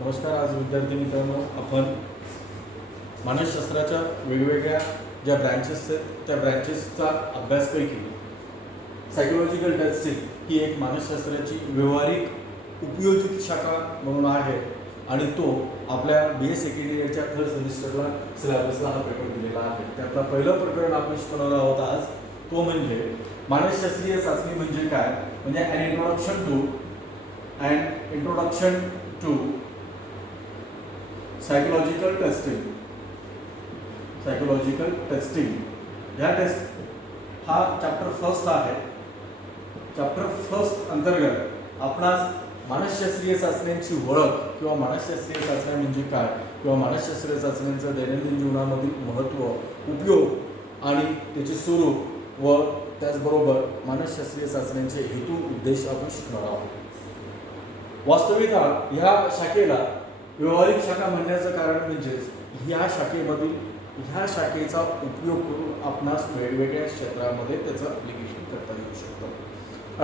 नमस्कार. आज विद्यार्थी मित्रांनो, आपण मानसशास्त्राच्या वेगवेगळ्या ज्या ब्रँचेस आहेत त्या ब्रँचेसचा अभ्यासपैकी सायकोलॉजिकल टेस्टिंग ही एक मानसशास्त्राची व्यवहारिक उपयोजित शाखा म्हणून आहे आणि तो आपल्या BA सेकंड इयरच्या थर्ड सेमिस्टरला सिलेबसला हा पेपर दिलेला आहे. त्यातला पहिलं प्रकरण आपण शिकवणार आहोत आज, तो म्हणजे मानसशास्त्रीय चाचणी म्हणजे काय, म्हणजे इंट्रोडक्शन टू सायकोलॉजिकल टेस्टिंग. या टेस्ट हा चॅप्टर फर्स्ट आहे. चॅप्टर फर्स्ट अंतर्गत आपणास मानसशास्त्रीय चाचण्यांची ओळख किंवा मानसशास्त्रीय चाचण्या म्हणजे काय किंवा मानसशास्त्रीय चाचण्यांचं दैनंदिन जीवनामधील महत्त्व, उपयोग आणि त्याचे स्वरूप व त्याचबरोबर मानसशास्त्रीय चाचण्यांचे हेतू उद्देश आपण शिकणार आहोत. वास्तविकता ह्या शाखेला व्यवहारिक शाखा म्हणण्याचं कारण म्हणजेच ह्या शाखेचा उपयोग करून आपणास वेगवेगळ्या क्षेत्रामध्ये त्याचं ॲप्लिकेशन करता येऊ शकतं.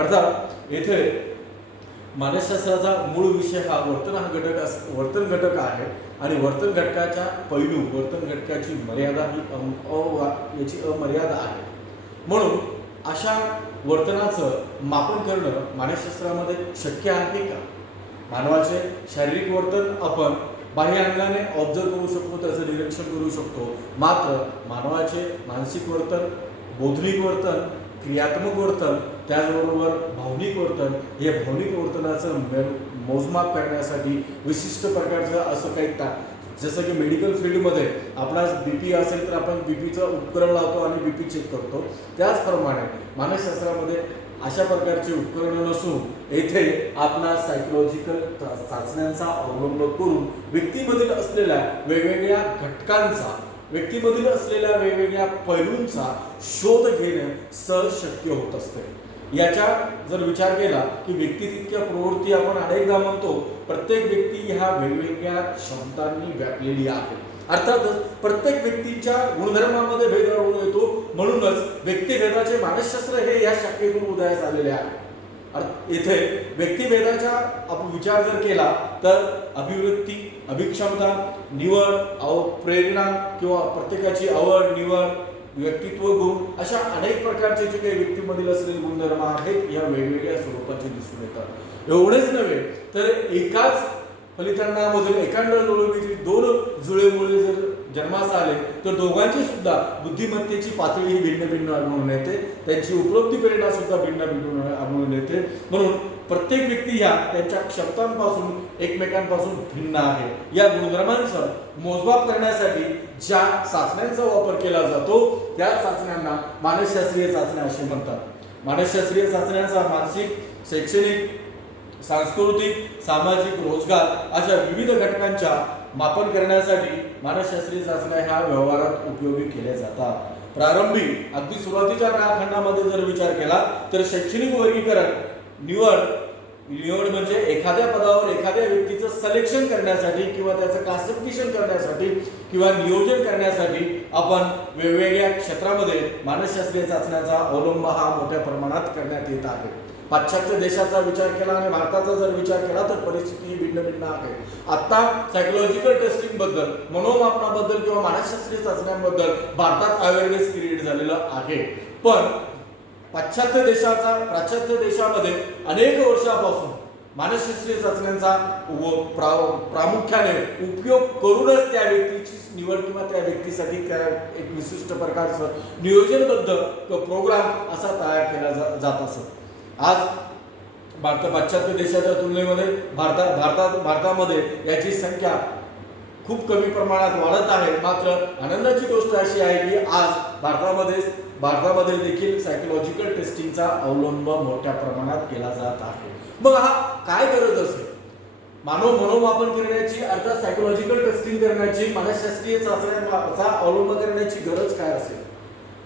अर्थात येथे मानसशास्त्राचा मूळ विषय हा वर्तन घटक आहे आणि वर्तन घटकाच्या पैलू, वर्तन घटकाची मर्यादा ही याची अमर्यादा आहे. म्हणून अशा वर्तनाचं मापन करणं मानसशास्त्रामध्ये शक्य आहे का? मानवाचे शारीरिक वर्तन आपण बाह्य अंगाने ऑब्झर्व करू शकतो, त्याचं निरीक्षण करू शकतो. मात्र मानवाचे मानसिक वर्तन, बौद्धिक वर्तन, क्रियात्मक वर्तन, त्याचबरोबर भावनिक वर्तन, हे भावनिक वर्तनाचं मोजमाप करण्यासाठी विशिष्ट प्रकारचं असं काही जसं की मेडिकल फील्डमध्ये आपणास BP असेल तर आपण BPचं उपकरण लावतो आणि BP चेक करतो. त्याचप्रमाणे मानसशास्त्रामध्ये अशा प्रकारची उपकरणं नसून येथे आपणास सायकोलॉजिकल चाचण्यांचा अवलंब करून व्यक्तीमधील असलेल्या वेगवेगळ्या घटकांचा, व्यक्तीमधील असलेल्या वेगवेगळ्या पैलूंचा शोध घेणे सहज शक्य होत असते. याचा जर विचार केला की व्यक्ती तितक्या प्रवृत्ती आपण अनेकदा म्हणतो, प्रत्येक व्यक्ती ह्या वेगवेगळ्या क्षमतांनी व्यापलेली आहे. अर्थातच प्रत्येक व्यक्तीच्या गुणधर्मामध्ये भेद आढळून येतो. म्हणूनच व्यक्तिभेदाचे मानसशास्त्र हे या शाखेतून उदयास आलेले आहे. येथे व्यक्तिभेदाचा आपण विचार जर केला तर अभिवृत्ती, अभिक्षमता, निवड, प्रेरणा किंवा प्रत्येकाची आवड, निवड, व्यक्तित्व गुण, अशा अनेक प्रकारचे जे काही व्यक्तीमधील असलेले गुणधर्म आहेत या वेगवेगळ्या स्वरूपाचे दिसून येतात. एवढेच नव्हे तर एकाच फलितांनामधून एकांड जुळवणीची दोन जुळे मुळे जर जन्मास आले तर दोघांची सुद्धा बुद्धिमत्तेची पातळी ही भिन्न भिन्न आढळून येते, त्यांची उपलब्धी प्रेरणा सुद्धा भिन्न भिन्न आढळून येते. म्हणून प्रत्येक व्यक्ती ह्या त्यांच्या क्षमतांपासून एकमेकांपासून भिन्न आहे. या गुणधर्मांचं मोजमाप करण्यासाठी ज्या चाचण्यांचा वापर केला जातो त्या चाचण्यांना मानसशास्त्रीय चाचण्या असे म्हणतात. मानसशास्त्रीय चाचण्यांचा मानसिक, शैक्षणिक, सांस्कृतिक, सामाजिक, रोजगार अशा विविध घटकांच्या मापन करण्यासाठी मानसशास्त्रीय चाचण्या ह्या व्यवहारात उपयोगी केल्या जातात. प्रारंभी अगदी सुरुवातीच्या कालखंडामध्ये जर विचार केला तर शैक्षणिक वर्गीकरण, निवड म्हणजे एखाद्या पदावर एखाद्या व्यक्तीचं सिलेक्शन करण्यासाठी किंवा त्याचं क्लासिफिकेशन करण्यासाठी किंवा नियोजन करण्यासाठी आपण वेगवेगळ्या क्षेत्रामध्ये मानसशास्त्रीय चाचण्याचा अवलंब हा मोठ्या प्रमाणात करण्यात येत आहे. पाश्चात्य देशाचा विचार केला आणि भारताचा जर विचार केला तर परिस्थिती ही भिन्न भिन्न आहे. आता सायकोलॉजिकल टेस्टिंग बद्दल, मनोमापनाबद्दल किंवा मानसशास्त्रीय चाचण्यांबद्दल भारतात अवेअरनेस क्रिएट झालेलं आहे. पण पाश्चात्य देशामध्ये अनेक वर्षापासून मानसशास्त्रीय चाचण्यांचा प्रामुख्याने उपयोग करूनच त्या व्यक्तीची निवड किंवा त्या व्यक्तीसाठी एक विशिष्ट प्रकारचं नियोजनबद्ध प्रोग्राम असा तयार केला जात असत. आज पाश्चात्य देशाच्या तुलनेमध्ये भारतामध्ये याची संख्या खूप कमी प्रमाणात वाढत आहे. मात्र आनंदाची गोष्ट अशी आहे की आज भारतामध्ये देखील सायकोलॉजिकल टेस्टिंगचा अवलंब मोठ्या प्रमाणात केला जात आहे. मग हा काय गरज असेल मनोमापन करण्याची, अर्थात सायकोलॉजिकल टेस्टिंग करण्याची, मानसशास्त्रीय चाचण्यांचा अवलंब करण्याची गरज काय असेल?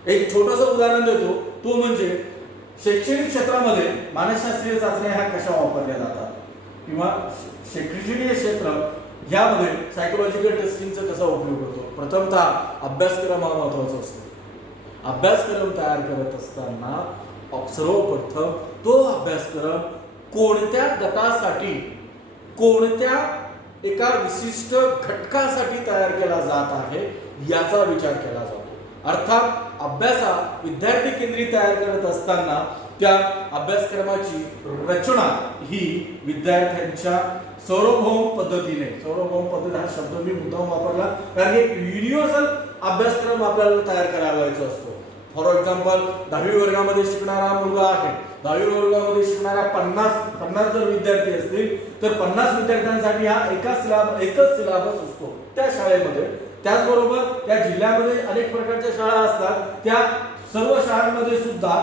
एक छोटंसं उदाहरण देतो, तो म्हणजे शैक्षणिक क्षेत्रामध्ये मानसशास्त्रीय चाचण्या ह्या कशा वापरल्या जातात किंवा शैक्षणिक क्षेत्र यामध्ये सायकोलॉजिकल टेस्टिंगचा कसा उपयोग होतो. प्रथमतः अभ्यासक्रम हा महत्त्वाचा असतो. अभ्यासक्रम तयार करत असताना सर्वप्रथम तो अभ्यासक्रम कोणत्या गटासाठी, कोणत्या एका विशिष्ट घटकासाठी तयार केला जात आहे याचा विचार केला जातो. अर्थात अभ्यासा विद्यार्थी केंद्रित तयार करत असताना त्या अभ्यासक्रमाची रचना ही विद्यार्थ्यांच्या सार्वभौम पद्धतीने, सार्वभौम पद्धत हा शब्द मी मुद्दाम वापरला कारण एक युनिव्हर्सल अभ्यासक्रम आपल्याला तयार करावायचा असतो. फॉर एक्झाम्पल 10वी वर्गामध्ये शिकणारा मुलगा आहे, 10वी वर्गामध्ये शिकणारा 50 जर विद्यार्थी असतील तर 50 विद्यार्थ्यांसाठी हा एकच सिलेबस असतो त्या शाळेमध्ये. त्याचबरोबर त्या जिल्ह्यामध्ये अनेक प्रकारच्या शाळा असतात, त्या सर्व शाळांमध्ये सुद्धा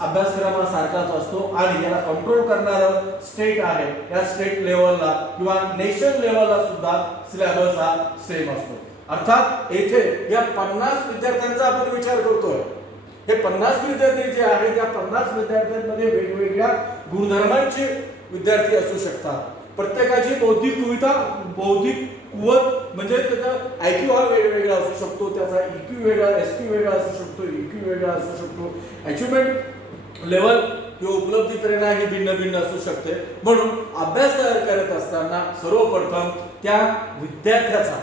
अभ्यासक्रम हा सारखाच असतो आणि याला कंट्रोल करणारं स्टेट आहे. या स्टेट लेवलला किंवा नेशन लेवलला सुद्धा सिलेबस हा सेम असतो. अर्थात येथे या 50 विद्यार्थ्यांचा आपण विचार करतोय. हे 50 विद्यार्थी जे आहेत त्या 50 विद्यार्थ्यांमध्ये वेगवेगळ्या गुणधर्मांचे विद्यार्थी असू शकतात. प्रत्येकाची बौद्धिक कुवत म्हणजे त्याचा आयक्यू हा वेगवेगळा असू शकतो, त्याचा इक्यू वेगळा, एसक्यू वेगळा असू शकतो, इक्यू वेगळा असू शकतो, अचिव्हमेंट लेवल किंवा उपलब्धी प्रेरणा ही भिन्न भिन्न असू शकते. म्हणून अभ्यास तयार करत असताना सर्वप्रथम त्या विद्यार्थ्याचा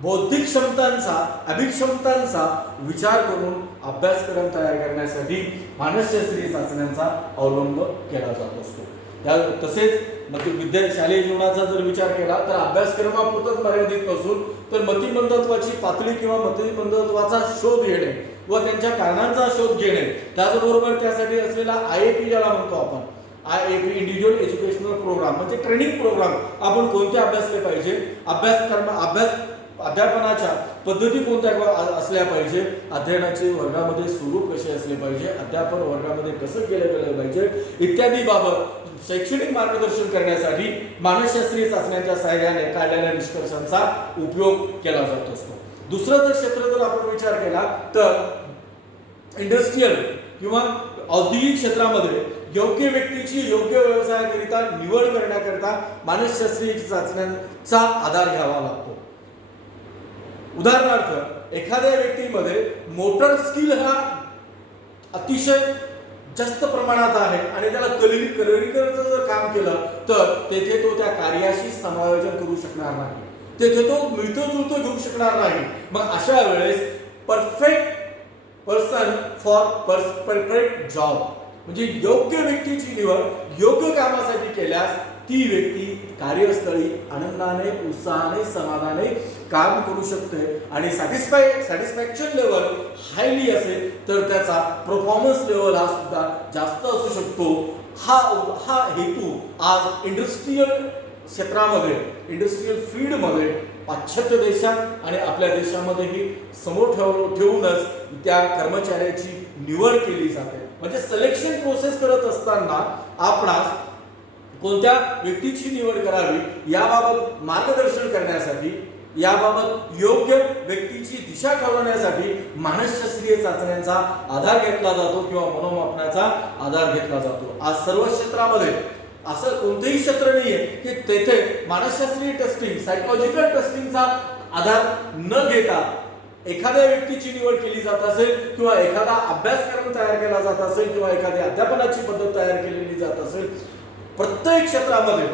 बौद्धिक क्षमतांचा, अभिक्षमतांचा विचार करून अभ्यासक्रम तयार करण्यासाठी मानसशास्त्रीय चाचण्यांचा अवलंब केला जात असतो. तसेच शालेय जीवनाचा जर विचार केला तर अभ्यासक्रमापुरतच मर्यादित नसून तर मतिमंदत्वाची पातळी किंवा मतिमंदत्वाचा शोध घेणे व त्यांच्या कारणांचा शोध घेणे, त्याचबरोबर त्यासाठी असलेला IAP ज्याला म्हणतो आपण, IAP इंडिव्हिज्युअल एज्युकेशनल प्रोग्राम म्हणजे ट्रेनिंग प्रोग्राम, आपण कोणते अभ्यासले पाहिजे, अध्यापनाच्या पद्धती कोणत्या असल्या पाहिजे, अध्ययनाचे वर्गामध्ये स्वरूप कसे असले पाहिजे, अध्यापन वर्गामध्ये कसं केलं गेलं पाहिजे इत्यादी बाबत शैक्षणिक मार्गदर्शन करण्यासाठी मानसशास्त्रीय चाचण्यांच्या सहाय्याने काढलेल्या निष्कर्षांचा उपयोग केला जात असतो. दुसरं जर क्षेत्र जर आपण विचार केला तर इंडस्ट्रियल किंवा औद्योगिक क्षेत्रामध्ये योग्य व्यक्तीची योग्य व्यवसायाकरिता निवड करण्याकरिता मानसशास्त्रीय चाचण्यांचा आधार घ्यावा लागतो. उदाहरणार्थ एखाद्या व्यक्तीमध्ये मोटर स्किल हा अतिशय जास्त प्रमाणात आहे आणि त्याला कलरीकरणाचं जर काम केलं तर तेथे तो त्या कार्याशी समायोजन करू शकणार नाही, तेथे तो मिळतो जुळतो घेऊ शकणार नाही. मग अशा वेळेस perfect person for perfect job म्हणजे योग्य व्यक्तीची निवड योग्य कामासाठी केल्यास ती व्यक्ती कार्यस्थळी आनंदाने, उत्साहाने, समाधानाने काम करू शकते आणि सॅटिस्फॅक्शन लेवल हायली असेल तर त्याचा परफॉर्मन्स लेवल हा सुद्धा जास्त असू शकतो. हा हेतू आज इंडस्ट्रियल क्षेत्रामध्ये, इंडस्ट्रियल फील्डमध्ये पाश्चात्य देशात आणि आपल्या देशामध्येही समोर ठेवूनच त्या कर्मचाऱ्याची निवड केली जाते. म्हणजे सिलेक्शन प्रोसेस करत असताना आपणास कोणत्या व्यक्तीची निवड करावी याबाबत मार्गदर्शन करण्यासाठी, याबाबत योग्य व्यक्तीची दिशा ठरवण्यासाठी मानसशास्त्रीय चाचण्यांचा आधार घेतला जातो किंवा मनोमापनाचा आधार घेतला जातो. आज सर्व क्षेत्रामध्ये असं कोणतेही क्षेत्र नाहीये की तेथे मानसशास्त्रीय टेस्टिंग, सायकोलॉजिकल टेस्टिंगचा आधार न घेता एखाद्या व्यक्तीची निवड केली जात असेल किंवा एखादा अभ्यासक्रम तयार केला जात असेल किंवा एखादी अध्यापनाची पद्धत तयार केलेली जात असेल. प्रत्येक क्षेत्रामध्ये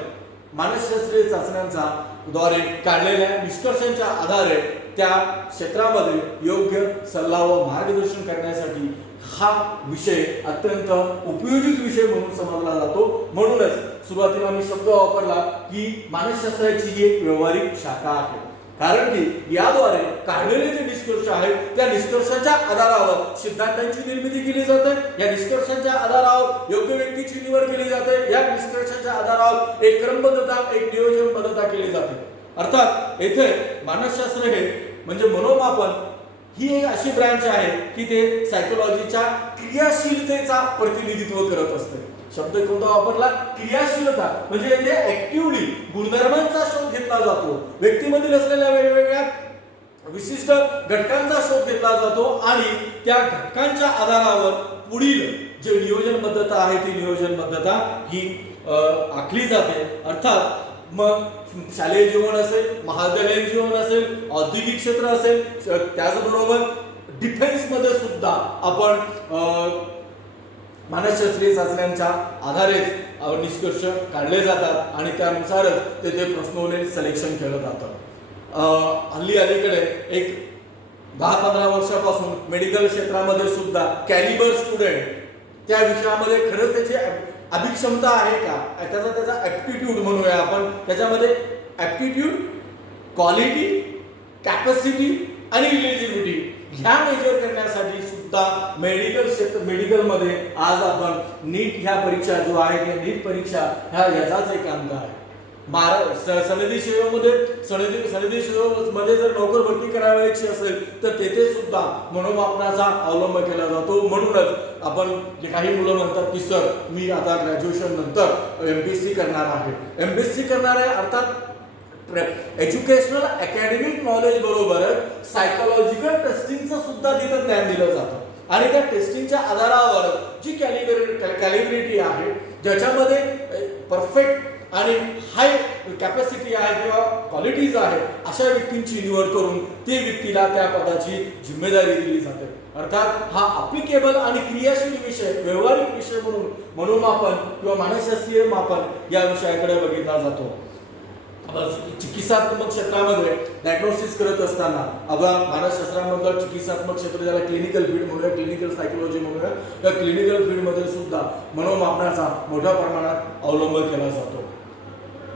मानसशास्त्रीय चाचण्यांचा द्वारे काढलेल्या निष्कर्षांच्या आधारे त्या क्षेत्रामध्ये योग्य सल्ला व मार्गदर्शन करण्यासाठी हा विषय अत्यंत उपयोजित विषय म्हणून समजला जातो. म्हणूनच सुरुवातीला मी शब्द वापरला की मानसशास्त्राची ही एक व्यावहारिक शाखा आहे, कारण की याद्वारे काढलेले जे निष्कर्ष आहेत त्या निष्कर्षाच्या आधारावर सिद्धांतांची निर्मिती केली जाते, या निष्कर्षांच्या आधारावर योग्य व्यक्तीची निवड केली जाते, या निष्कर्षांच्या आधारावर एक क्रमबद्धता, एक नियोजनबद्धता केली जाते. अर्थात येथे मानसशास्त्र हे म्हणजे मनोमापन ही एक अशी ब्रांच आहे की ते सायकोलॉजीच्या क्रियाशीलतेचा प्रतिनिधित्व करत असते. शब्द कोणता वापरला? क्रियाशीलता. म्हणजे इथे ऍक्टिव्हली गुणधर्मांचा शोध घेतला जातो, व्यक्तीमधील असलेल्या वेगवेगळ्या विशिष्ट घटकांचा शोध घेतला जातो आणि त्या घटकांच्या आधारावर पुढील जे नियोजनबद्धता आहे ती नियोजनबद्धता ही आखली जाते. अर्थात मग शालेय जीवन असेल, महाविद्यालयीन जीवन असेल, औद्योगिक क्षेत्र असेल, त्याचबरोबर डिफेन्स मध्ये सुद्धा आपण मानसशास्त्रीय चाचण्यांच्या आधारे निष्कर्ष काढले जातात आणि त्यानुसारच तेथे प्रश्नोत्तरी सिलेक्शन केलं जातं. हल्ली अलीकडे एक 10-15 वर्षापासून मेडिकल क्षेत्रामध्ये सुद्धा कॅलिबर स्टुडंट त्या विषयामध्ये खरंच त्याची अभिक्षमता आहे का, त्याचा ॲप्टिट्यूड म्हणूया आपण, त्याच्यामध्ये ॲप्टिट्यूड, क्वालिटी, कॅपॅसिटी आणि इलिजिबिलिटी ह्या मेजर करण्यासाठी सुद्धा मेडिकलमध्ये आज आपण नीट ह्या परीक्षा जो आहे त्या नीट परीक्षा ह्या याचाच एक अंग आहे. सनदी सेवेमध्ये जर नोकर भरती करावयाची असेल तर तेथे सुद्धा मनोमापनाचा अवलंब केला जातो. म्हणूनच आपण जे काही मुलं म्हणतात की सर मी आता ग्रॅज्युएशन नंतर MPSC करणार आहे. MPSC करणार आहे अर्थात एज्युकेशनल अकॅडमिक नॉलेज बरोबरच सायकोलॉजिकल टेस्टिंगचं सुद्धा तिथं ज्ञान दिलं जातं आणि त्या टेस्टिंगच्या आधारावर जी कॅलिब्रिटी आहे ज्याच्यामध्ये परफेक्ट आणि हाय कॅपॅसिटी आहे किंवा क्वालिटीज आहे अशा व्यक्तींची निवड करून ती व्यक्तीला त्या पदाची जिम्मेदारी दिली जाते. अर्थात हा अप्लिकेबल आणि क्रियाशील विषय, व्यावहारिक विषय म्हणून मनोमापन किंवा मानसशास्त्रीय मापन या विषयाकडे बघितला जातो. चिकित्सात्मक क्षेत्रामध्ये डायग्नोसिस करत असताना आपला मानसशास्त्रामधलं चिकित्सात्मक क्षेत्र ज्याला क्लिनिकल फील्ड म्हणूया, क्लिनिकल सायकोलॉजी म्हणूया, त्या क्लिनिकल फील्डमध्ये सुद्धा मनोमापनाचा मोठ्या प्रमाणात अवलंब केला जातो.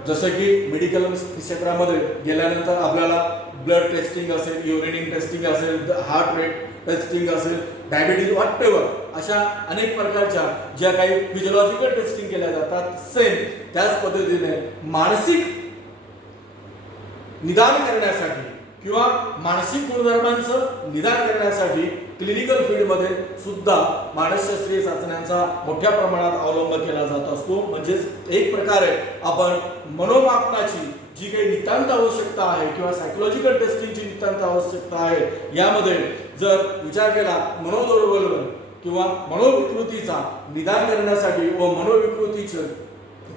जसं की मेडिकल क्षेत्रामध्ये गेल्यानंतर आपल्याला ब्लड टेस्टिंग असेल, युरिनिंग टेस्टिंग असेल, हार्ट रेट टेस्टिंग असेल, डायबिटीज व्हॉटएव्हर अशा अनेक प्रकारच्या ज्या काही फिजिओलॉजिकल टेस्टिंग केल्या जातात, सेम त्याच पद्धतीने मानसिक निदान करण्यासाठी किंवा मानसिक गुणधर्मांचं निदान करण्यासाठी क्लिनिकल फील्डमध्ये सुद्धा मानसशास्त्रीय चाचण्यांचा मोठ्या प्रमाणात अवलंब केला जात असतो. म्हणजेच एक प्रकारे आपण मनोमापनाची जी काही नितांत आवश्यकता आहे किंवा सायकोलॉजिकल टेस्टिंगची नितांत आवश्यकता आहे यामध्ये जर विचार केला मनोदौर्बल्य किंवा मनोविकृतीचा निदान करण्यासाठी व मनोविकृतीचं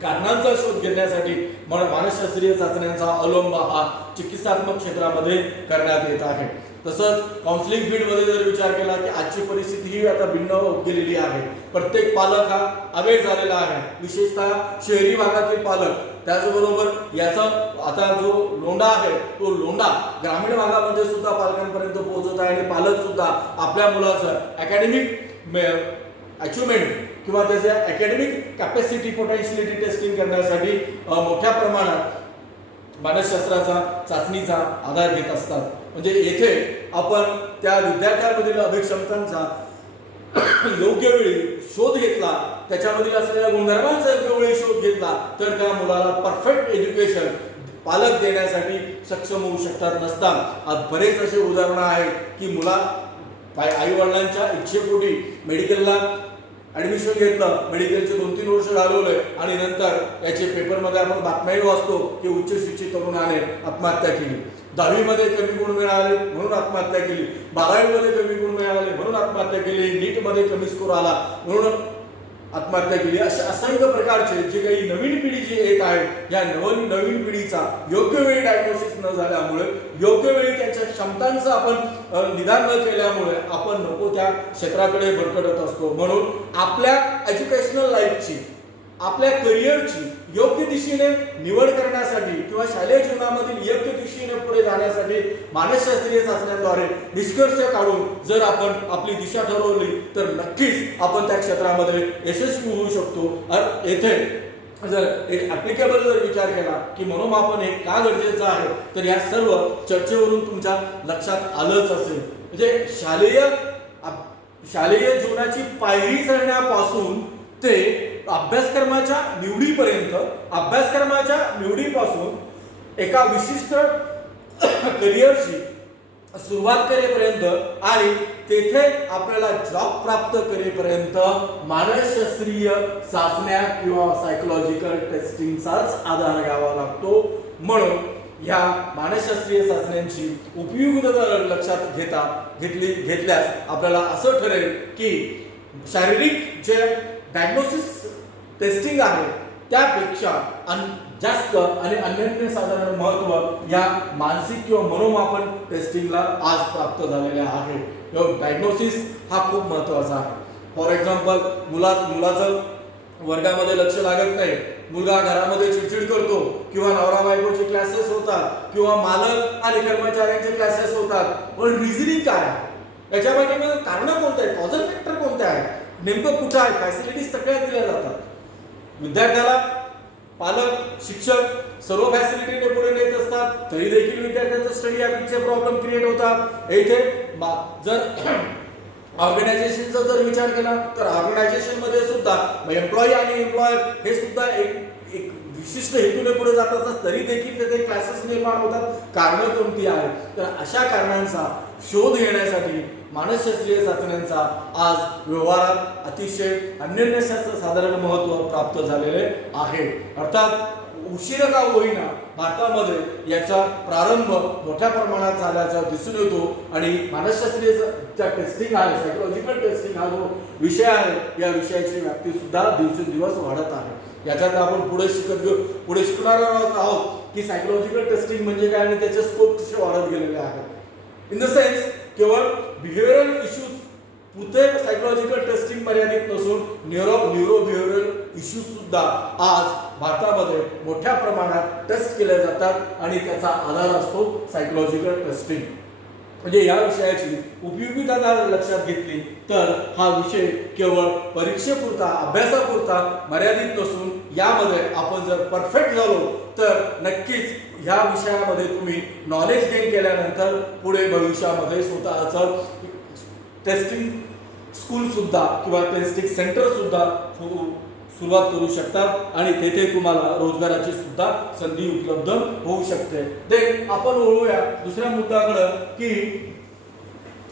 कारणांचा शोध घेण्यासाठी मानसशास्त्रीय चाचण्यांचा अवलंब हा चिकित्सात्मक क्षेत्रामध्ये करण्यात येत आहे. तसंच काउन्सिलिंग फील्डमध्ये जर विचार केला की आजची परिस्थिती ही आता भिन्न होत गेलेली आहे. प्रत्येक पालक हा अवेअर झालेला आहे, विशेषतः शहरी भागातील पालक. त्याचबरोबर याचा आता जो लोंढा आहे तो लोंढा ग्रामीण भागामध्ये सुद्धा पालकांपर्यंत पोहोचत आहे आणि पालक सुद्धा आपल्या मुलाचं अकॅडमिक अचिव्हमेंट किंवा त्याच्या अकॅडमिक कॅपॅसिटी पोटेन्शियलिटी टेस्टिंग करण्यासाठी मोठ्या प्रमाणात मानसशास्त्राचा चाचणीचा आधार घेत असतात. म्हणजे येथे आपण त्या विद्यार्थ्यांमधील अभिक्षमतांचा योग्य वेळी शोध घेतला, त्याच्यामधील असलेल्या गुणधर्मांचा योग्य वेळी शोध घेतला तर त्या मुलाला परफेक्ट एज्युकेशन पालक देण्यासाठी सक्षम होऊ शकतात नसतात. आज बरेच असे उदाहरणं आहेत की मुला आई वडिलांच्या इच्छेपोटी मेडिकलला ॲडमिशन घेतलं, मेडिकलचे 2-3 वर्ष घालवले आणि नंतर याचे पेपरमध्ये आपण बातम्याही वाचतो की उच्च शिक्षित तरुणाने आत्महत्या केली. 10वीमध्ये कमी गुण मिळाले म्हणून आत्महत्या केली, 12वीमध्ये कमी गुण मिळाले म्हणून आत्महत्या केली, नीटमध्ये कमी स्कोर आला म्हणून आत्महत्या केली. अशा असंख्य प्रकारचे जे काही नवीन पिढी जी येत आहे या नवीन पिढीचा योग्य वेळी डायग्नोसिस न झाल्यामुळे, योग्य वेळी त्यांच्या क्षमतांचं आपण निदान न केल्यामुळे आपण नको त्या क्षेत्राकडे भरकटत असतो. म्हणून आपल्या एज्युकेशनल लाईफची, आपल्या करिअरची योग्य दिशेने निवड करण्यासाठी किंवा शालेय जीवनामधील योग्य दिशेने पुढे जाण्यासाठी मानसशास्त्रीय चाचण्यांद्वारे निष्कर्ष काढून जर आपण आपली दिशा ठरवली तर नक्कीच आपण त्या क्षेत्रामध्ये यशस्वी होऊ शकतो. येथे जर एक ॲप्लिकेबल जर विचार केला की मनोमापन हे का गरजेचं आहे तर या सर्व चर्चेवरून तुमच्या लक्षात आलंच असेल. म्हणजे शालेय जीवनाची पायरी चढण्यापासून ते अभ्यासक्रमाच्या निवडीपासून एका विशिष्ट करिअरची सुरुवात करेपर्यंत आणि तेथे आपल्याला जॉब प्राप्त करेपर्यंत मानसशास्त्रीय चाचण्या किंवा सायकोलॉजिकल टेस्टिंगचाच आधार घ्यावा लागतो. म्हणून या मानसशास्त्रीय चाचण्यांची उपयुक्तता लक्षात घेतल्यास आपल्याला असं ठरेल की शारीरिक जे डायग्नोसिस टेस्टिंग आहे त्यापेक्षा जास्त आणि अनन्यसाधारण महत्त्व या मानसिक किंवा मनोमापन टेस्टिंगला आज प्राप्त झालेले आहे. डायग्नोसिस हा खूप महत्त्वाचा आहे. फॉर एक्झाम्पल मुलाचं वर्गामध्ये लक्ष लागत नाही, मुलगा घरामध्ये चिडचिड करतो, किंवा नवरा बायकोचे क्लासेस होतात, किंवा मालक आणि कर्मचाऱ्यांचे क्लासेस होतात, पण रिझनिंग काय आहे, याच्यामागे कारण कोणतं आहे, कॉझल फॅक्टर कोणते आहे, नेमकं कुठं आहे, फॅसिलिटीज सगळ्या दिल्या जातात विद्यार्थ्याला. पालक, शिक्षक सर्व फॅसिलिटीने पुढे नेत असतात, तरी देखील विद्यार्थ्यांचा स्टडी हॅबिटचे प्रॉब्लेम क्रिएट होतात. इथे जर ऑर्गनायझेशनचा जर विचार केला तर ऑर्गनायझेशन मध्ये सुद्धा एम्प्लॉई आणि एम्प्लॉयर हे सुद्धा एक विशिष्ट हेतूने पुढे जात असतात, तरी देखील तेथे क्लासेस निर्माण होतात. कारणं कोणती आहेत, तर अशा कारणांचा शोध घेण्यासाठी मानसशास्त्रीय चाचण्यांचा आज व्यवहारात अतिशय अनन्यसाधारण साधारण महत्त्व प्राप्त झालेले आहे. अर्थात उशीर का होईना भारतामध्ये याचा प्रारंभ मोठ्या प्रमाणात झाल्याचा दिसून येतो, आणि मानसशास्त्रीय टेस्टिंग आहे, सायकोलॉजिकल टेस्टिंग हा जो विषय आहे, या विषयाची व्याप्ती सुद्धा दिवसेंदिवस वाढत आहे. याच्यात आपण पुढे शिकणार आहोत की सायकोलॉजिकल टेस्टिंग म्हणजे काय आणि त्याचे स्कोप कसे वाढत गेलेले आहेत. इन द सेन्स केवळ बिहेवियरल इश्यूज पुरते सायकोलॉजिकल टेस्टिंग मर्यादित नसून न्यूरो बिहेवियरल इश्यूज सुद्धा आज भारतामध्ये मोठ्या प्रमाणात टेस्ट केले जातात, आणि त्याचा आधार असतो सायकोलॉजिकल टेस्टिंग. म्हणजे या विषयाची उपयोगिता जर लक्षात घेतली तर हा विषय केवळ परीक्षेपुरता, अभ्यासापुरता मर्यादित नसून यामध्ये आपण जर परफेक्ट झालो तर नक्कीच ह्या विषयामध्ये तुम्ही नॉलेज गेन केल्यानंतर पुढे भविष्यामध्ये स्वतःचं टेस्टिंग स्कूल सुद्धा किंवा टेस्टिंग सेंटर सुद्धा सुरुवात करू शकतात, आणि तेथे तुम्हाला रोजगाराची सुद्धा संधी उपलब्ध होऊ शकते. देन आपण वळूया दुसऱ्या मुद्द्याकडे की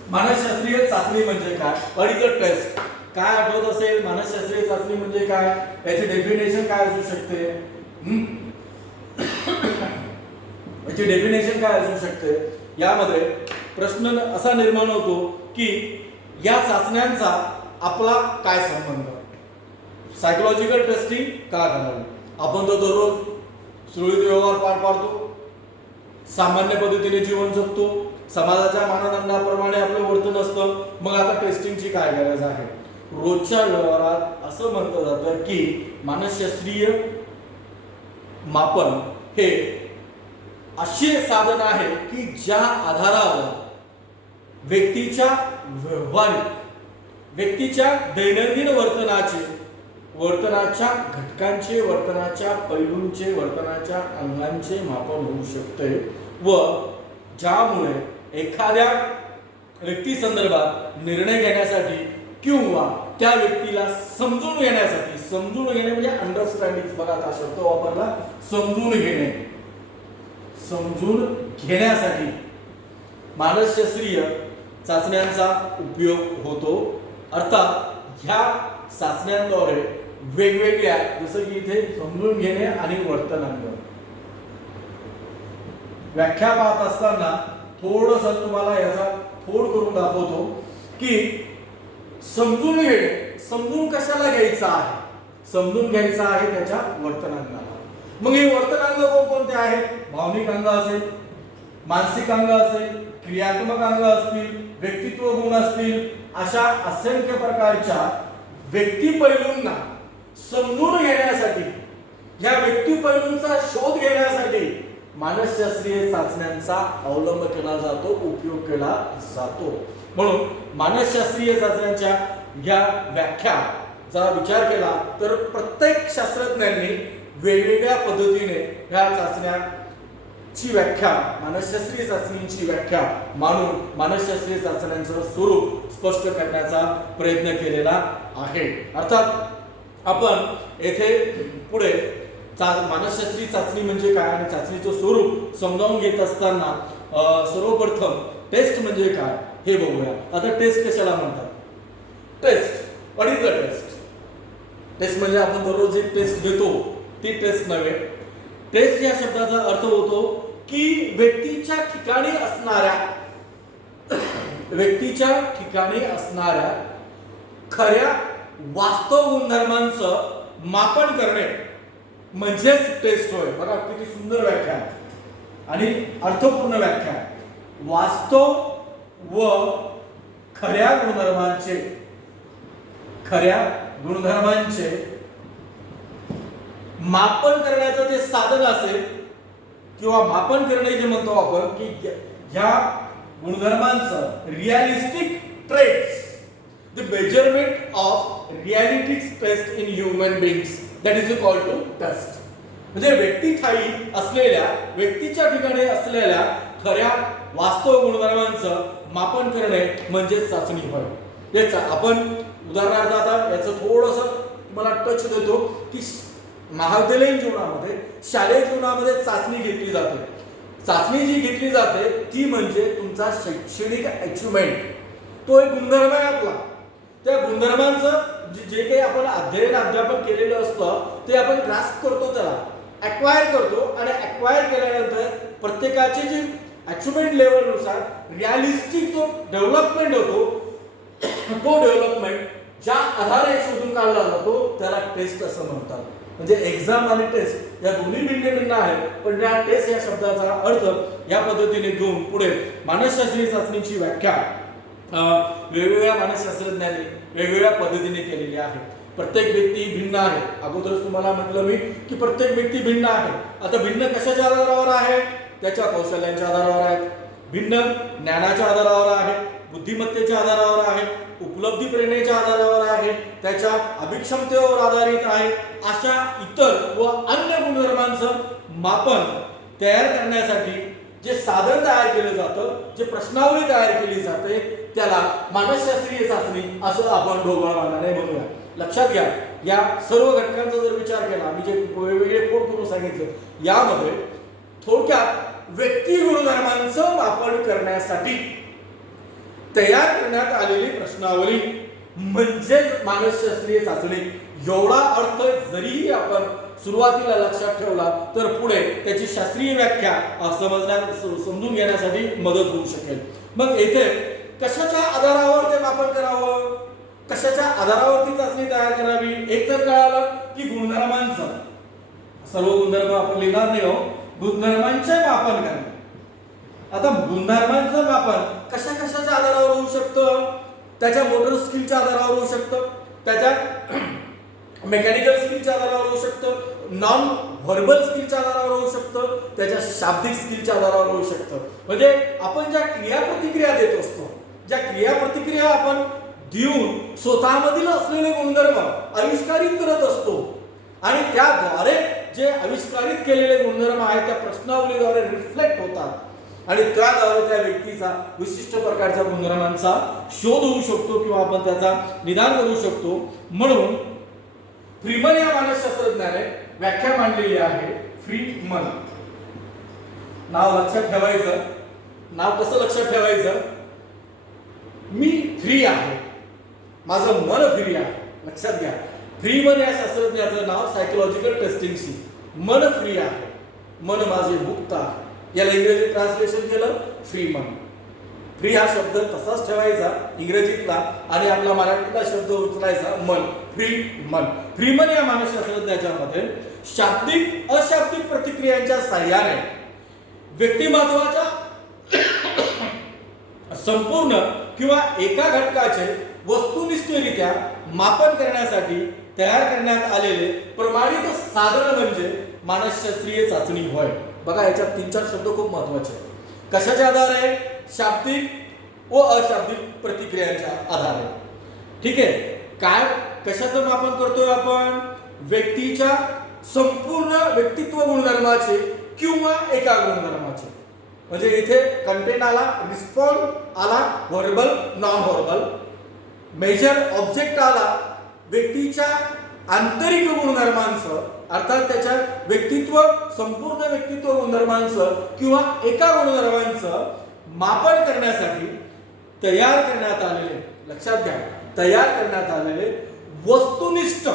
मानसशास्त्रीय चाचणी म्हणजे काय, व्हॉट इज द टेस्ट. काय आठवत असेल, मानसशास्त्रीय चाचणी म्हणजे काय, याची डेफिनेशन काय असू शकते, याची डेफिनेशन काय असू शकते. यामध्ये प्रश्न असा निर्माण होतो की या चाचण्यांचा आपला काय संबंध, सायकोलॉजिकल टेस्टिंग का करावी. आपण तर दररोज सुरळीत व्यवहार पार पाडतो, सामान्य पद्धतीने जीवन जगतो, समाजाच्या मानदंडाप्रमाणे आपलं वर्तन असतं, मग आता टेस्टिंगची काय गरज आहे. रोजच्या व्यवहारात असं म्हटलं जातं की मानसशास्त्रीय मापन हे असे साधन आहे की ज्या आधारावर व्यक्तीच्या व्यावहारिक, व्यक्तीच्या दैनंदिन वर्तनाच्या घटकांचे, वर्तनाच्या पैलूंचे, वर्तनाच्या अंगांचे मापन होऊ शकते, व ज्यामुळे एखाद्या व्यक्ती संदर्भात निर्णय घेण्यासाठी किंवा त्या व्यक्तीला समजून घेण्यासाठी, समजून घेणे म्हणजे अंडरस्टँडिंग, बघा हा शब्द वापरला, समजून घेणे, समजून घेण्यासाठी मानसशास्त्रीय चाचण्यांचा उपयोग होतो. अर्थात ह्या चाचण्यांद्वारे वेगवेगळ्या, जसं की इथे समजून घेणे आणि वर्तनांवर व्याख्या पाहत असताना थोडस तुम्हाला याचा फोड करून दाखवतो की समजून घेणे, समजून कशाला घ्यायचं आहे, समजून घ्यायचं आहे त्याच्या वर्तनांना. मग हे वर्तनांग कोणते आहेत, भावनिक अंग असेल, मानसिक अंग असेल, क्रियात्मक अंग असतील, व्यक्तित्व गुण असतील, अशा असंख्य प्रकारच्या व्यक्तिपैलूंना समजून घेण्यासाठी, या व्यक्तिपैलूंचा शोध घेण्यासाठी मानसशास्त्रीय चाचण्यांचा अवलंब केला जातो, उपयोग केला जातो. म्हणून मानसशास्त्रीय चाचण्यांच्या या व्याख्याचा विचार केला तर प्रत्येक शास्त्रज्ञांनी वेगवेगळ्या पद्धतीने ह्या चाचण्याची व्याख्या, मानसशास्त्रीय चाचणीची व्याख्या मानून मानसशास्त्रीय चाचण्यांचं स्वरूप स्पष्ट करण्याचा प्रयत्न केलेला आहे. अर्थात आपण येथे पुढे मानसशास्त्रीय चाचणी म्हणजे काय आणि चाचणीचं स्वरूप समजावून घेत असताना सर्वप्रथम टेस्ट म्हणजे काय हे बघूया. आता टेस्ट कशाला म्हणतात, test, what is the test. Test म्हणजे आपण दररोज एक टेस्ट घेतो ती टेस्ट नव्हे. टेस्ट या शब्दाचा अर्थ होतो की व्यक्तीच्या ठिकाणी असणाऱ्या खऱ्या वास्तव गुणधर्मांचं मापन करणे म्हणजेच टेस्ट होय. बघा किती सुंदर व्याख्या आणि अर्थपूर्ण व्याख्या. वास्तव व खऱ्या गुणधर्मांचे मापन करण्याचं जे साधन असेल किंवा मापन करणे जे म्हणतो आपण की ह्या गुणधर्मांचं realistic traits, the measurement of realistic test in human beings, that is called to test. म्हणजे व्यक्तिठायी असलेल्या, व्यक्तीच्या ठिकाणी असलेल्या खऱ्या वास्तव गुणधर्मांचं मापन करणे म्हणजे चाचणी होय. तेच आपण उदाहरणार्थ आता याचं थोडंसं मला टच देतो की महाविद्यालयीन जीवनामध्ये, शालेय जीवनामध्ये चाचणी घेतली जाते. चाचणी जी घेतली जाते ती म्हणजे तुमचा शैक्षणिक अचिव्हमेंट, तो एक गुणधर्म आहे आपला. त्या गुणधर्मांचं जे काही आपण अध्यापन केलेलं असतं ते आपण ग्रास्प करतो, त्याला ॲक्वायर करतो आणि ॲक्वायर केल्यानंतर प्रत्येकाची जी अचिव्हमेंट लेवलनुसार रिअलिस्टिक जो डेव्हलपमेंट होतो, तो डेव्हलपमेंट ज्या आधारे शोधून काढला जातो त्याला टेस्ट असं म्हणतात. म्हणजे एक्झाम आणि टेस्ट या दोन्ही भिन्न आहेत, पण या टेस्ट या शब्दाचा अर्थ या पद्धतीने घेऊन पुढे मानसशास्त्रीय चाचणीची व्याख्या वेगवेगळ्या मानसशास्त्रज्ञांनी वेगवेगळ्या पद्धतीने केलेली आहे. प्रत्येक व्यक्ती भिन्न आहे. अगोदरच तुम्हाला म्हटलं मी की प्रत्येक व्यक्ती भिन्न आहे. आता भिन्न कशाच्या आधारावर आहे? त्याच्या कौशल्यांच्या आधारावर आहे, भिन्न ज्ञानाच्या आधारावर आहे, बुद्धिमत्तेच्या आधारावर आहे, उपलब्धी प्रेरणेच्या आधारावर आहे, त्याच्या अभिक्षमतेवर आधारित आहे. अशा इतर व अन्य गुणधर्मांचं मापन तयार करण्यासाठी जे साधन तयार केलं जातं, जे प्रश्नावली तयार केली जाते, त्याला मानसशास्त्रीय चाचणी असं आपण ढोबळमानाने म्हणूया. लक्षात घ्या, या सर्व घटकांचा जर विचार केला, मी जे वेगवेगळे कोड करून सांगितलं, यामध्ये थोडक्यात व्यक्ती गुणधर्मांचं मापन करण्यासाठी तयार करण्यात आलेली प्रश्नावली म्हणजेच मानसशास्त्रीय चाचणी. एवढा अर्थ जरी आपण सुरुवातीला लक्षात ठेवला तर पुढे त्याची शास्त्रीय व्याख्या समजून घेण्यासाठी मदत होऊ शकेल. मग येथे कशाच्या आधारावर ते मापन करावं, कशाच्या आधारावर ती चाचणी तयार करावी? एक तर कळालं की गुणधर्मांचं, सर्व गुणधर्म आपण लिहिणार नाही हो, गुणधर्मांचे मापन करणे. आता गुणधर्मांचं मापन कशा कशाच्या आधारावर होऊ शकतं? त्याच्या मोटर स्किलच्या आधारावर होऊ शकतं, त्याच्या मेकॅनिकल स्किलच्या आधारावर होऊ शकतं, नॉन व्हर्बल स्किलच्या आधारावर होऊ शकतं, त्याच्या शाब्दिक स्किलच्या आधारावर होऊ शकतं. म्हणजे आपण ज्या क्रियाप्रतिक्रिया देत असतो, ज्या क्रियाप्रतिक्रिया आपण देऊन स्वतःमधील असलेले गुणधर्म आविष्कारित करत असतो आणि त्याद्वारे जे आविष्कारित केलेले गुणधर्म आहेत त्या प्रश्नावलीद्वारे रिफ्लेक्ट होतात आणि त्याद्वारे त्या व्यक्तीचा विशिष्ट प्रकारच्या गुणधर्मांचा शोध होऊ शकतो किंवा आपण त्याचा निदान करू शकतो. म्हणून फ्रीमन या मानसशास्त्रज्ञाने व्याख्या मांडलेली आहे. फ्रीमन नाव लक्षात ठेवायचं. नाव कसं लक्षात ठेवायचं? मी फ्री आहे, माझं मन फ्री आहे. लक्षात घ्या, फ्रीमन या शास्त्रज्ञाचं नाव सायकोलॉजिकल टेस्टिंगशी. मन फ्री आहे, मन माझे मुक्त आहे. याला इंग्रजी ट्रान्सलेशन केलं फ्रीमन. फ्री हा शब्द तसाच ठेवायचा इंग्रजीतला आणि आपला मराठीतला शब्द उचलायचा मन. फ्रीमन. फ्रीमन या मानसशास्त्रज्ञाच्या मध्ये शाब्दिक अशाब्दिक प्रतिक्रियांच्या साह्याने व्यक्तिमत्वाच्या संपूर्ण किंवा एका घटकाचे वस्तुनिष्ठरित्या मापन करण्यासाठी तयार करण्यात आलेले प्रमाणित साधन म्हणजे मानसशास्त्रीय चाचणी होय. बघा, याच्यात 3-4 शब्द खूप महत्वाचे आहेत. कशाच्या आधारे? शाब्दिक व अशाब्दिक प्रतिक्रियांच्या आधारे. ठीक आहे. काय कशाचं मापन करतोय आपण? व्यक्तीच्या संपूर्ण व्यक्तित्व गुणधर्माचे किंवा एका गुणधर्माचे. म्हणजे इथे कंटेंट आला, रिस्पॉन्स आला, verbal non verbal, major object आला, व्यक्तीच्या आंतरिक गुणधर्मांचं अर्थात त्याच्या व्यक्तित्व संपूर्ण व्यक्तित्व गुणधर्मांचं किंवा एका गुणधर्मांचं मापन करण्यासाठी तयार करण्यात आलेले, लक्षात घ्या, तयार करण्यात आलेले वस्तुनिष्ठ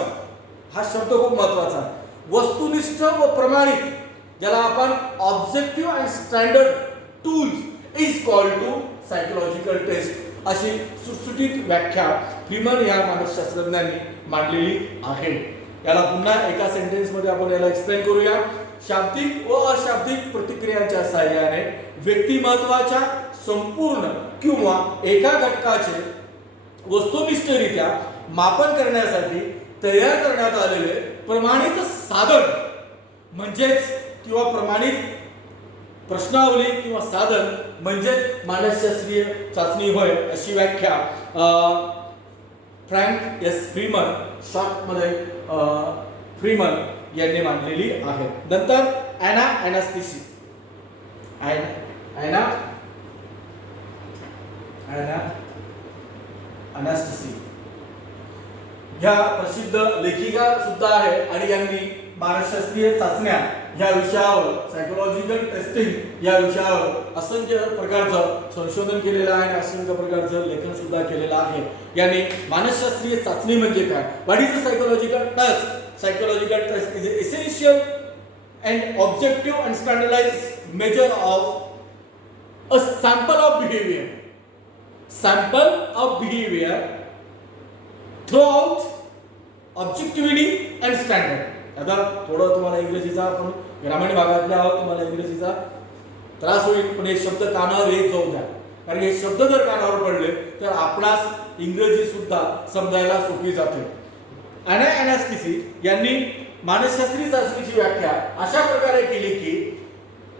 हा शब्द खूप महत्वाचा आहे. वस्तुनिष्ठ व प्रमाणित, ज्याला आपण objective and standard tools is called to psychological test अशी सुटसुटीत व्याख्या फ्रीमन या मानसशास्त्रज्ञांनी मांडलेली आहे. याला पुन्हा एका सेंटेन्स मध्ये आपण याला एक्सप्लेन करूया. शाब्दिक व अशाब्दिक प्रतिक्रियांच्या साहाय्याने व्यक्तिमत्वाच्या संपूर्ण किंवा एका घटकाचे वस्तुनिष्ठरित्या मापन करण्यासाठी तयार करण्यात आलेले प्रमाणित साधन म्हणजेच किंवा प्रमाणित प्रश्नावली किंवा साधन म्हणजेच मानसशास्त्रीय चाचणी होय, अशी व्याख्या फ्रँक एस फ्रीमन शॉर्टमध्ये फ्रीमन यांनी मांडलेली आहे. नंतर ॲनास्थेसिस ॲनास्थेसिस ह्या प्रसिद्ध लेखिका सुद्धा आहे आणि यांनी मानसशास्त्रीय चाचण्या या विषयावर सायकोलॉजिकल टेस्टिंग या विषयावर असंख्य प्रकारचं संशोधन केलेलं आहे आणि असंख्य प्रकारचं लेखन सुद्धा केलेलं आहे. यांनी मानसशास्त्रीय चाचणी म्हणजे काय, what is a psychological test. Psychological test is an essential and objective and standardized measure of a sample of behavior. Sample of behavior throughout objectivity and standard. आता थोडं तुम्हाला इंग्रजीचा आपण ग्रामीण भागातले आहोत, तुम्हाला इंग्रजीचा त्रास होईल, पण हे शब्द कानावर येत जाऊ द्या, कारण हे शब्द जर कानावर पडले तर आपणास इंग्रजी सुद्धा समजायला सोपी जाते. ॲनास्थेसिस यांनी मानसशास्त्रीय चाचणीची व्याख्या अशा प्रकारे केली की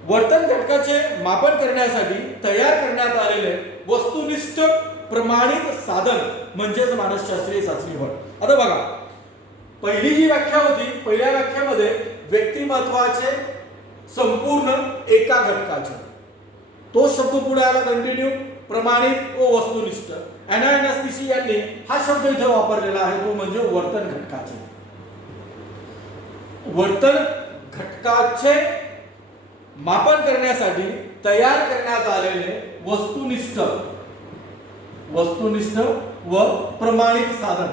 वर्तन घटकाचे मापन करण्यासाठी तयार करण्यात आलेले वस्तुनिष्ठ प्रमाणित साधन म्हणजेच मानसशास्त्रीय चाचणी होय. आता बघा, पहिली जी व्याख्या होती, पहिल्या व्याख्यामध्ये व्यक्तिमत्वाचे संपूर्ण एका घटकाचे, तो शब्द पुढे आला कंटिन्यू, प्रमाणित व वस्तुनिष्ठ. ॲनास्थेसिस यांनी हा शब्द इथे वापरलेला आहे, तो म्हणजे वर्तन घटकाचे. वर्तन घटकाचे मापन करण्यासाठी तयार करण्यात आलेले वस्तुनिष्ठ व प्रमाणित साधन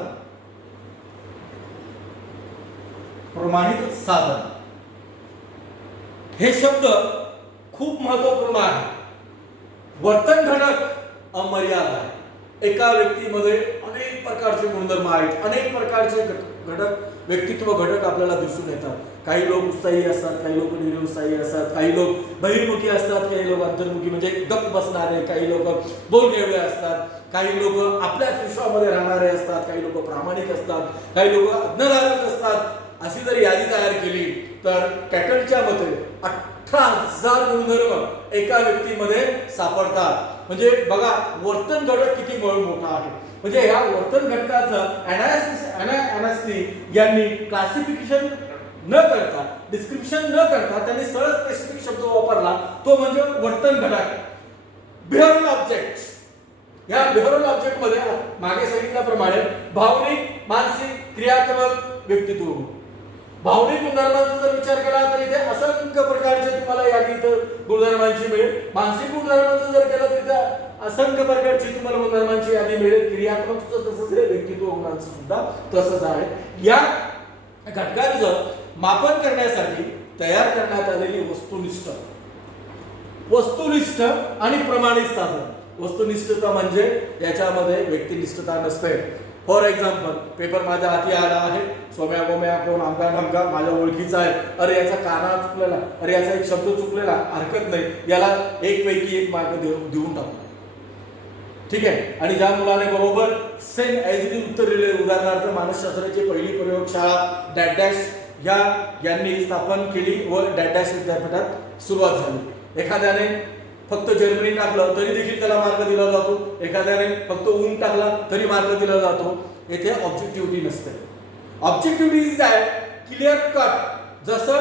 हे शब्द खूप महत्वपूर्ण आहे. वर्तन घटक अमर्याद आहे. एका व्यक्तीमध्ये अनेक प्रकारचे गुणधर्म आहेत, अनेक प्रकारचे घटक व्यक्तित्व घटक आपल्याला दिसून येतात. काही लोक उत्साही असतात, काही लोक निरुत्साही असतात, काही लोक बहिर्मुखी असतात, काही लोक अंतर्मुखी म्हणजे गप्प बसणारे, काही लोक बोलघेवळे असतात, काही लोक आपल्याच विश्वामध्ये राहणारे असतात, काही लोक प्रामाणिक असतात, काही लोक आज्ञाधारक असतात. अशी जर यादी तयार केली तर कॅटलच्या मते 18,000 गुणधर्म एका व्यक्तीमध्ये सापडतात. म्हणजे बघा वर्तन घटक किती मोठा आहे. म्हणजे ह्या वर्तन घटकाचं ॲनास्थेसिस यांनी क्लासिफिकेशन न करता, डिस्क्रिप्शन न करता त्यांनी सरळ स्पेसिफिक शब्द वापरला, तो म्हणजे वर्तन घटक. Behavioural object. या बिहेवियरल ऑब्जेक्ट मध्ये मागे सांगितल्याप्रमाणे भावनिक, मानसिक, क्रियात्मक व्यक्तित्व. भावनिक गुणधर्मांचा जर विचार केला तर इथे असंख्य प्रकारचे तुम्हाला यादी गुणधर्मांची मिळेल. मानसिक गुणधर्मांचं जर केलं तर इथे असंख्य प्रकारची तुम्हाला गुणधर्मांची यादी मिळेल. क्रियात्मक तसंच आहे, व्यक्तित्व गुणांचं सुद्धा तसंच आहे. या घटकांचं मापन करण्यासाठी तयार करण्यात आलेली वस्तुनिष्ठ आणि प्रमाणित साधन. वस्तुनिष्ठता म्हणजे याच्यामध्ये व्यक्तिनिष्ठता नसते. फॉर एक्झाम्पल, पेपर माझ्या हाती आला आहे, सोम्या गोम्या कोण आमका ढमका माझ्या ओळखीचा आहे, अरे याचा काना चुकलेला, अरे याचा एक शब्द चुकलेला, हरकत नाही, याला 1 पैकी 1 मार्क देऊन टाकू. ठीक आहे. आणि ज्या मुलाने बरोबर सेम एज इट इज उत्तर दिले, उदाहरणार्थ मानसशास्त्राची पहिली प्रयोगशाळा डॅश यांनी स्थापन केली व डॅश विद्यापीठात सुरुवात झाली. एखाद्याने फक्त जर्मनी टाकलं तरी देखील त्याला मार्क दिला जातो, एखाद्याने फक्त ऊन टाकला तरी मार्क दिला जातो. येथे ऑब्जेक्टिव्हिटी नसते. ऑब्जेक्टिव्हिटी आहे क्लिअर कट. जसं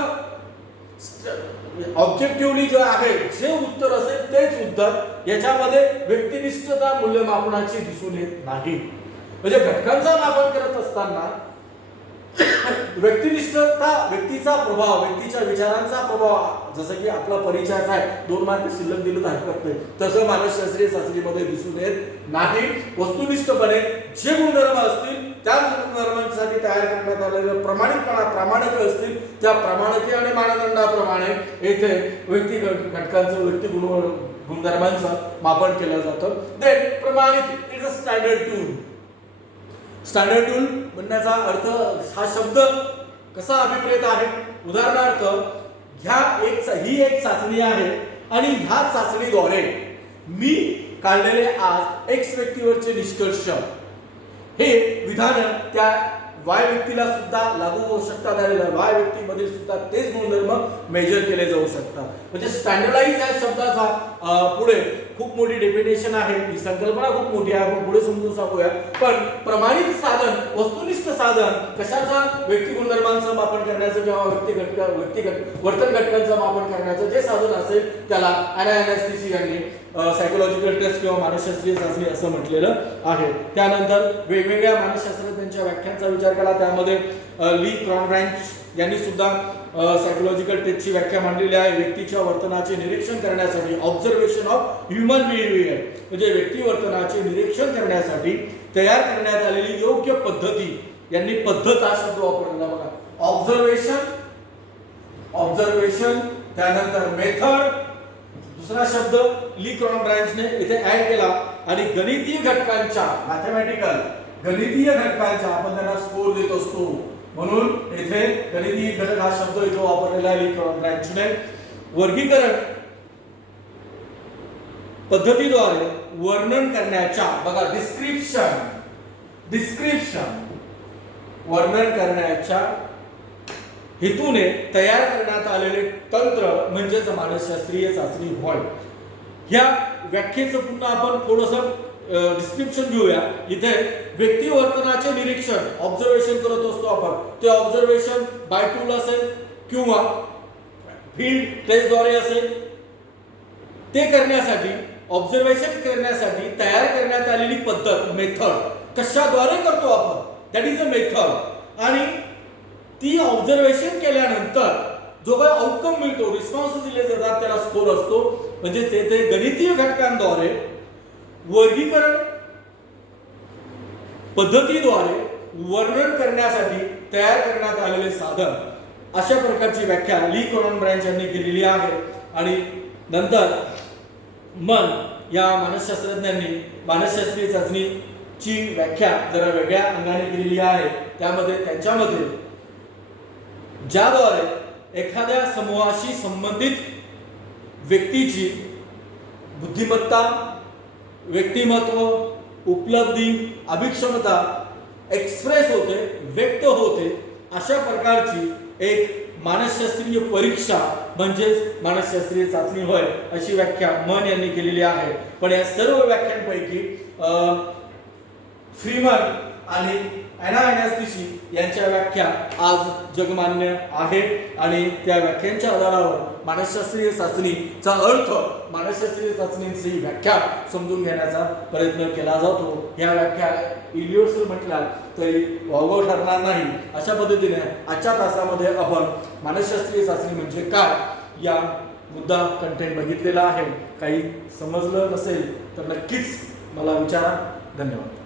ऑब्जेक्टिव्हली जे आहे, जे उत्तर असेल तेच उत्तर, याच्यामध्ये व्यक्तिनिष्ठता मूल्यमापनाची दिसून येत नाही. म्हणजे घटकांचा मापन करत असताना व्यक्तिनिष्ठता, व्यक्तीचा प्रभाव, व्यक्तीच्या विचारांचा प्रभाव, जसं की आपला परिचयाचा आहे 2 मार्क शिल्लक दिलं तर हरकत नाही, तसं मानसशास्त्रीय चाचणीमध्ये दिसून येत नाही. वस्तुनिष्ठपणे जे गुणधर्म असतील त्या गुणधर्मांसाठी तयार करण्यात आलेले प्रामाणिक असतील, त्या प्रामाणिक आणि मानदंडाप्रमाणे येथे व्यक्ती घटकांचं, व्यक्ती गुणधर्मांचं मापन केलं जातं. देन प्रमाणित is a standard tool. Standard tool म्हणण्याचा अर्थ, हा शब्द कसा अभिप्रेत आहे. उदाहरणार्थ, ही एक चाचणी आहे आणि ह्या चाचणीद्वारे मी काढलेले आज एक्स व्यक्तीवरचे निष्कर्ष, हे विधान त्या वाय व्यक्तीला सुद्धा लागू होऊ शकतात आणि वाय व्यक्तीमध्ये सुद्धा तेच गुणधर्म मेजर केले जाऊ शकतात. म्हणजे स्टँडर्डाइज या शब्दाचा पुढे खूप मोठी डेफिनेशन आहे, ही संकल्पना खूप मोठी आहे, आपण पुढे समजून सांगूया. पण प्रमाणित साधन, वस्तुनिष्ठ साधन कशाचा, व्यक्ती गुणधर्मांचं मापन करण्याचं किंवा व्यक्तिगत वर्तन घटकांचं मापन करण्याचं जे साधन असेल त्याला अनालिसिस यांनी सायकोलॉजिकल टेस्ट किंवा मानसशास्त्रीय चाचणी असं म्हटलेलं आहे. त्यानंतर वेगवेगळ्या मानसशास्त्रज्ञांच्या व्याख्यांचा विचार केला, त्यामध्ये ली क्रॉनब्रँच यांनी सुद्धा सायकोलॉजिकल टेस्टची व्याख्या मांडलेली आहे. व्यक्तीच्या वर्तनाचे निरीक्षण करण्यासाठी ऑब्झर्वेशन ऑफ ह्युमन बिहेवियर, म्हणजे व्यक्ती वर्तनाचे निरीक्षण करण्यासाठी तयार करण्यात आलेली योग्य पद्धती, यांनी पद्धत हा शब्द वापरलेला बघा. ऑब्झर्वेशन, त्यानंतर मेथड, दुसरा शब्द ली क्रॉनब्रँचने इथे ऍड केला, आणि गणितीय घटकांच्या, मॅथमॅटिकल गणितीय घटकांच्या, आपण त्यांना स्कोर देत असतो म्हणून इथे गणितीय घटक हा शब्द इथे वापरलेला आहे ली क्रॉनब्रँचने. वर्गीकरण पद्धतीद्वारे वर्णन करण्याच्या, बघा डिस्क्रिप्शन वर्णन करण्याच्या हेतूने तयार करण्यात आलेले तंत्र म्हणजेच मानसशास्त्रीय चाचणी होय. या व्याख्येचं पुन्हा आपण थोडंसं डिस्क्रिप्शन घेऊया. इथे व्यक्ती वर्तनाचे निरीक्षण, ऑब्झर्वेशन करत असतो आपण, ते ऑब्झर्वेशन बाय टूल असेल किंवा फील्ड टेस्टद्वारे असेल. ते करण्यासाठी, ऑब्झर्वेशन करण्यासाठी तयार करण्यात आलेली पद्धत, मेथड, कशाद्वारे करतो आपण, दॅट इज अ मेथड. आणि ती ऑब्झर्वेशन केल्यानंतर जो काही आउटकम मिळतो, रिस्पॉन्स दिले जातात, त्याला स्कोर असतो. म्हणजे ते गणितीय घटकांद्वारे वर्गीकरण पद्धतीद्वारे वर्णन करण्यासाठी तयार करण्यात आलेले साधन, अशा प्रकारची व्याख्या ली क्रॉनब्रँच यांनी केलेली आहे. आणि नंतर मन या मानसशास्त्रज्ञांनी मानसशास्त्रीय चाचणीची व्याख्या जरा वेगळ्या अंगाने केलेली आहे. त्यामध्ये त्यांच्यामध्ये ज्याद्वारे एखाद्या समूहाशी संबंधित व्यक्तीची बुद्धिमत्ता, व्यक्तिमत्व, उपलब्धी, अभिक्षमता एक्सप्रेस होते, व्यक्त होते, अशा प्रकारची एक मानसशास्त्रीय परीक्षा म्हणजेच मानसशास्त्रीय चाचणी होय, अशी व्याख्या मन यांनी केलेली आहे. पण या सर्व व्याख्यांपैकी फ्रीमन आणि अनालिसिस यांच्या व्याख्या आज जगमान्य आहेत, आणि त्या व्याख्यांच्या आधारावर मानसशास्त्रीय चाचणीचा अर्थ, मानसशास्त्रीय चाचणीची व्याख्या समजून घेण्याचा प्रयत्न केला जातो. या व्याख्या युनिव्हर्सल म्हटल्या तरी वावगं ठरणार नाही. अशा पद्धतीने आजच्या तासामध्ये आपण मानसशास्त्रीय चाचणी म्हणजे काय या मुद्दा कंटेंट बघितलेला आहे. काही समजलं नसेल तर नक्कीच मला विचारा. धन्यवाद.